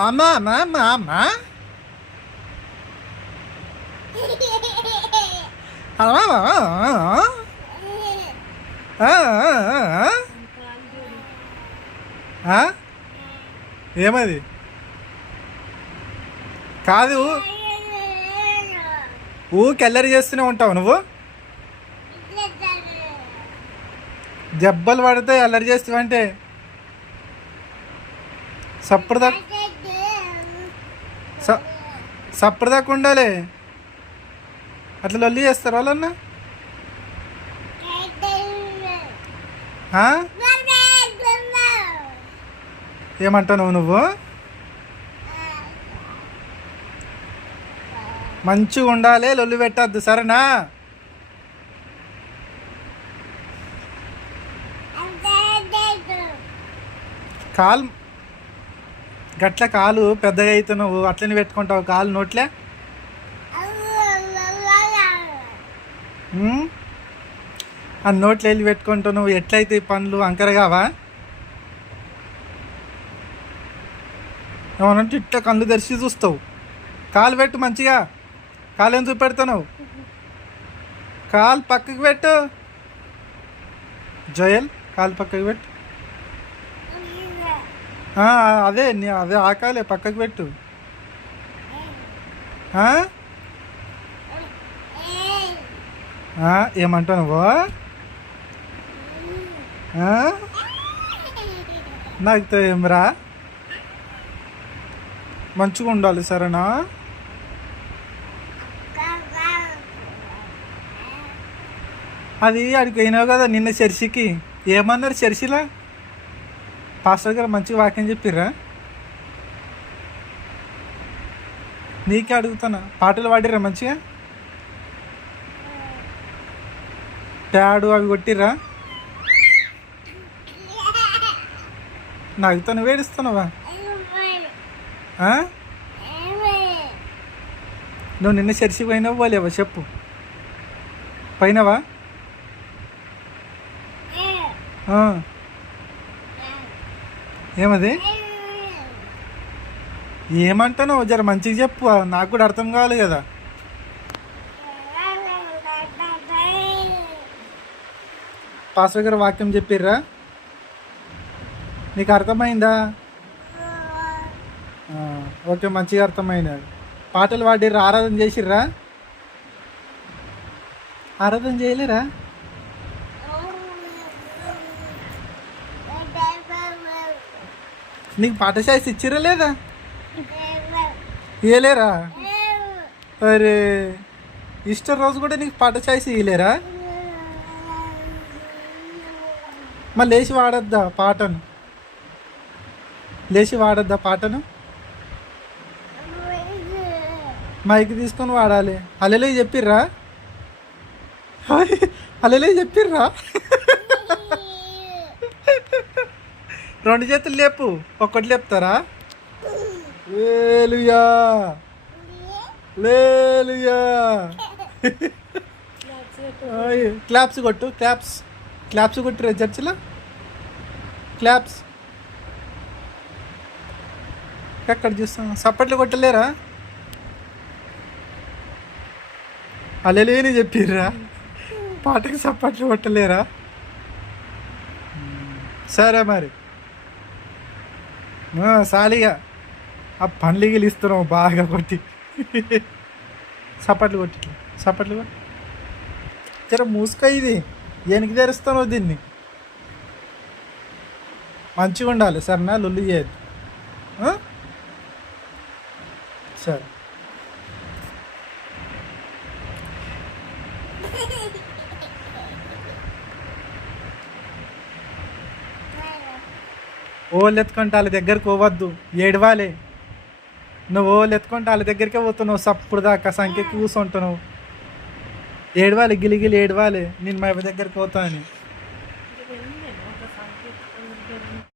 అమ్మా అమ్మా అమ్మా అమ్మా ఏమది కాదు ఊకెల్లరి చేస్తూనే ఉంటావు నువ్వు దెబ్బలు పడితే అల్లరి చేస్తావంటే సప్పటిదాకా ఉండాలి అట్లా లొల్లి చేస్తారు వాళ్ళన్నా ఏమంటావు నువ్వు మంచిగా ఉండాలి లొల్లి పెట్టద్దు సరేనా కాలు గట్ల కాలు పెద్దగా అయితే నువ్వు అట్లనే పెట్టుకుంటావు కాలు నోట్లే ఆ నోట్లో వెళ్ళి పెట్టుకుంటావు నువ్వు ఎట్లయితే పనులు అంకరగావా ఏమనంటే ఇట్లా కళ్ళు తెరిచి చూస్తావు కాలు పెట్టు మంచిగా కాలు ఏం చూపెడతావు కాలు పక్కకు పెట్టు జోయల్ కాలు పక్కకు పెట్టు అదే అదే ఆకాలే పక్కకు పెట్టు ఏమంటావు నువ్వు నాకు ఏమరా మంచిగా ఉండాలి సరేనా అది అడిగి అయినావు కదా నిన్న చర్చికి ఏమన్నారు చర్చిలా పాస్టర్ గారు మంచిగా వాక్యం చెప్పిర్రా నీకే అడుగుతానా పాటలు పాడిర్రా మంచిగా ప్యాడు అవి కొట్టిర్రా నాకు తను వేడిస్తున్నావా నువ్వు నిన్న చర్చికి పోయినావు పోలేవా చెప్పు పోయినావా ఏమది ఏమంటాను జర మంచిగా చెప్పు నాకు కూడా అర్థం కావాలి కదా పాస్టర్ గారు వాక్యం చెప్పిర్రా నీకు అర్థమైందా ఓకే మంచిగా అర్థమైంది పాటలు పాడిర్రా ఆరాధన చేసిర్రా ఆరాధన చేయలేరా నీకు పాట చాయిస్ ఇచ్చిరా లేదా ఇవ్వలేరా అరే ఈస్టర్ రోజు కూడా నీకు పాట చాయిస్ ఇవ్వలేరా మళ్ళీ లేచి వాడద్దా పాటను లేచి వాడద్దా పాటను మైక్ తీసుకొని వాడాలి అల్లెలే చెప్పిర్రా అల్లెలే చెప్పిర్రా రెండు చేతులు లేపు ఒక్కటి లేపుతారా లేలుయా లేలుయా క్లాప్స్ కొట్టు క్లాప్స్ కొట్టిరా చర్చిలో క్లాప్స్ ఎక్కడ చూస్తాం సప్పట్లు కొట్టలేరా అల్లెలేని చెప్పిర్రా పాటకి సప్పట్లు కొట్టలేరా సరే మరి సాలిగా ఆ పండ్లు గిలిస్తున్నావు బాగా కొట్టి సప్పట్లు కొట్టి జర మూసుక ఇది ఏనికి తెరుస్తాను దీన్ని మంచిగా ఉండాలి సరేనా లొల్లి చేయద్దు సరే ఓళ్ళు ఎత్తుకుంటే వాళ్ళ దగ్గరికి పోవద్దు ఏడవాలి నువ్వు ఓళ్ళు ఎత్తుకుంటే వాళ్ళ దగ్గరికే పోతున్నావు సప్పుడు దాకా సంఖ్యకి కూర్చుంటున్నావు ఏడవాలి గిలిగిలి ఏడవాలి నేను మా దగ్గరికి పోతా అని